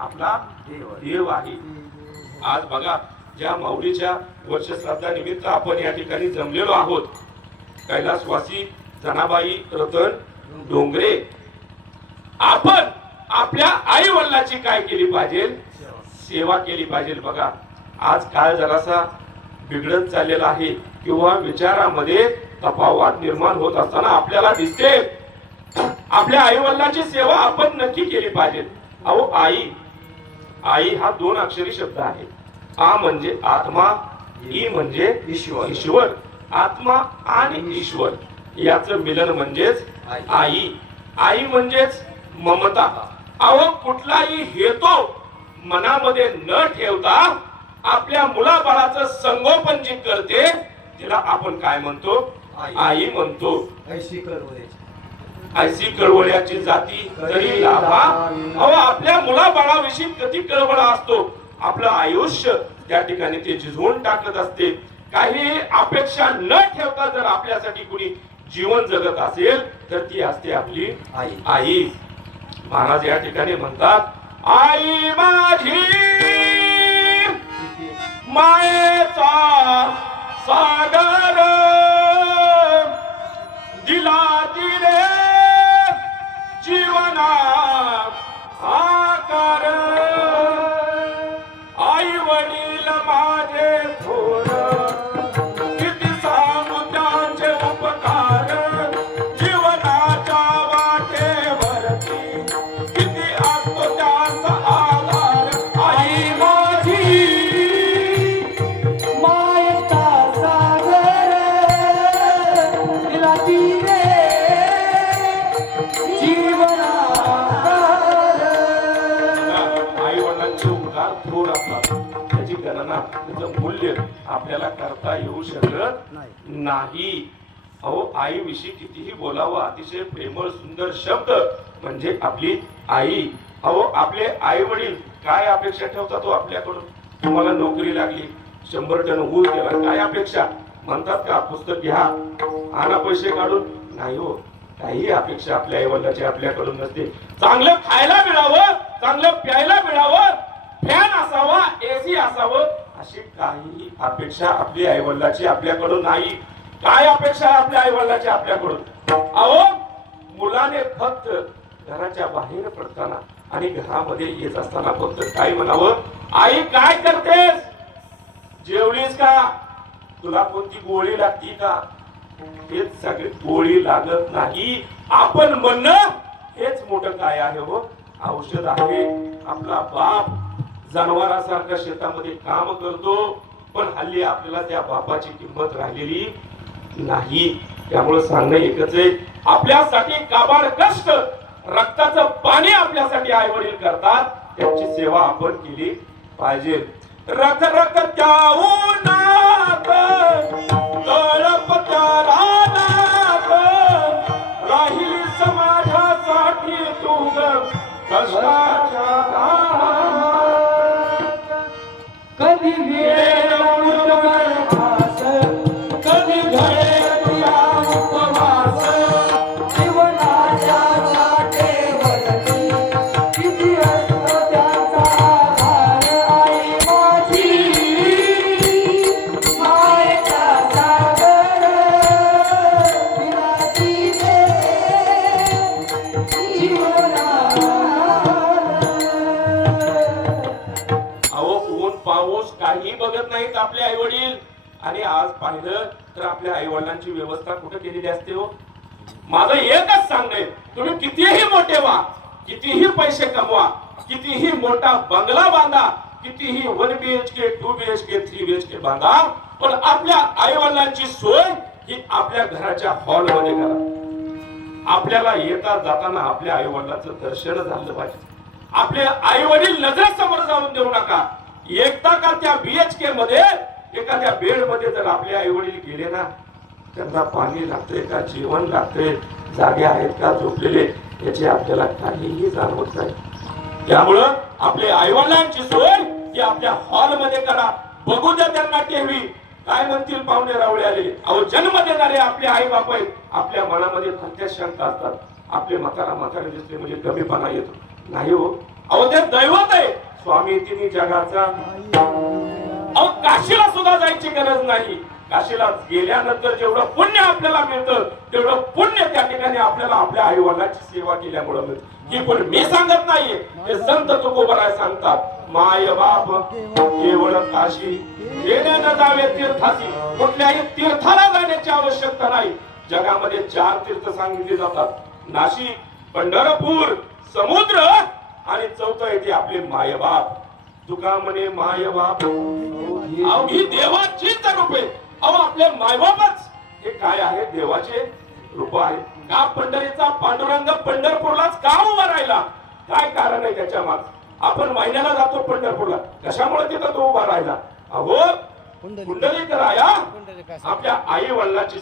आपला देव आहे. आज बघा ज्या माऊलीच्या वर्षश्राद्धानिमित्त आपण या ठिकाणी जमलेलो आहोत. कैलासवासी जनाबाई रतन डोंगरे आपण आपल्या आई वडिलाची काय केली पाहिजे? सेवा केली पाहिजे. बघा आज काळ जरासा बिघडत चाललेला आहे किंवा विचारामध्ये तफावत निर्माण होत असताना आपल्याला दिसते. आपल्या आई वडिलांची सेवा आपण नक्की केली पाहिजे. अहो आई आई हा दोन अक्षरी शब्द आहे. आ म्हणजे आत्मा ई म्हणजे ईश्वर. ईश्वर. आत्मा आणि ईश्वर. याचं मिलन म्हणजेच आई. आई. म्हणजेच ममता. अहो कुठलाही हेतू मनामध्ये न ठेवता आपल्या मुलाबाळाचं संगोपन जी करते तिला आपण काय म्हणतो? आई. आई म्हणतो. ऐशी कळवळ्याची जाती तरी लाभा अहो आपल्या मुलाबाळाविषयी किती कळवळा असतो. आपलं आयुष्य त्या ठिकाणी ते झिजवून टाकत असते. काही अपेक्षा न ठेवता जर आपल्यासाठी कुणी जीवन जगत असेल तर ती असते आपली आई. आई. महाराज या ठिकाणी म्हणतात आई माझी मायेचा सागर दिला तिने जीवना थोर असतात त्याची गणना त्याचं मूल्य आपल्याला करता येऊ शकत नाही. अहो आईविषयी कितीही बोलावं अतिशय प्रेमळ सुंदर शब्द म्हणजे आपली आई. अहो आपले आई वडील काय अपेक्षा ठेवतात हो आपल्याकडून? तुम्हाला नोकरी लागली शंभर टन ऊस गेला काय अपेक्षा? म्हणतात का पुस्तक घ्या आणा पैसे काढून? नाही हो काही अपेक्षा आपल्या आई वडिलाची आपल्याकडून नसते. चांगलं खायला मिळावं चांगलं प्यायला मिळावं फॅन असावा एसी असावं अशी काही अपेक्षा आपली आई वडिलाची आपल्याकडून नाही. काय अपेक्षा आहे आपल्या आई वडिलाची आपल्याकडून? अहो मुलाने फक्त घराच्या बाहेर पडताना आणि घरामध्ये येत असताना फक्त काय म्हणावं? आई काय करतेस? जेवलीस का? तुला कोणती गोळी लागती का? हेच सगळे गोळी लागत नाही. आपण म्हणणं हेच मोठं काय आहे हो? औषध आहे. आपला बाप जनावरासारखा शेतामध्ये काम करतो पण हल्ली आपल्याला त्या बापाची किंमत राहिलेली नाही. त्यामुळे सांगणं एकच आहे आपल्यासाठी काबाड कष्ट रक्ताचं पाणी आपल्यासाठी आई वडील करतात त्यांची सेवा आपण केली पाहिजे. रख रख त्याऊ पाऊस काही बघत नाहीत आपले आई वडील आणि आज पाहिलं तर आपल्या आई वडिलांची व्यवस्था कुठे केलेली असते हो? माझं एकच सांगणे तुम्ही कितीही मोठे व्हा कितीही पैसे कमवा कितीही मोठा बंगला बांधा कितीही one BHK two B H K three B H K बांधा पण आपल्या आई वडिलांची सोय ही आपल्या घराच्या हॉलमध्ये करा. आपल्याला येता जाताना आपल्या आई वडिलांचं दर्शन झालं पाहिजे. आपले आई वडील नजरेसमोर जाऊन देऊ नका. एकता का त्या बीएचके मध्ये एखाद्या बेडमध्ये जर आपले आई वडील गेले ना त्यांना पाणी लागतंय का जेवण लागते जागे आहेत का झोपलेले याची आपल्याला काहीही जाणवत नाही. त्यामुळं आपले आईवडिलांची सोय ही आपल्या हॉलमध्ये करा. बघू द्या त्यांना ठेवी काय म्हणतील पाहुणे रावळे आले अहो जन्म देणारे आपले आई बाप आहेत. आपल्या मनामध्ये फक्त शंका असतात. आपले म्हातारा म्हातारे दिसले म्हणजे कमीपणा येतो. नाही हो. अहो ते दैवत आहे. स्वामी तिन्ही जगाचा अहो काशीला सुद्धा जायची गरज नाही. काशीला गेल्यानंतर जेवढं पुण्य आपल्याला मिळतं तेवढं पुण्य त्या ठिकाणी आपल्याला आपल्या आई वडिलांची सेवा केल्यामुळे मिळतं. ही पण मी सांगत नाहीये. हे संत तुकोबराय सांगतात. माय बाप केवळ काशी. गेले न जावे तीर्थासी. कुठल्याही तीर्थाला जाण्याची आवश्यकता नाही. जगामध्ये चार तीर्थ सांगितले जातात. नाशिक पंढरपूर समुद्र आणि चौथं येते आपले मायबाप. तुका म्हणे मायबाप. अहो ही देवाचीच रूप आहे. अहो आपले मायबापच. हे काय आहे? देवाचे रूप आहे. का पंढरीचा पांडुरंग पंढरपूरलाच का उभा राहिला? काय कारण आहे त्याच्या माग? आपण महिन्याला जातो पंढरपूरला. कशामुळे तिथं तो उभा राहिला? अहो कुंडलिक राया आपल्या आई वडिलाची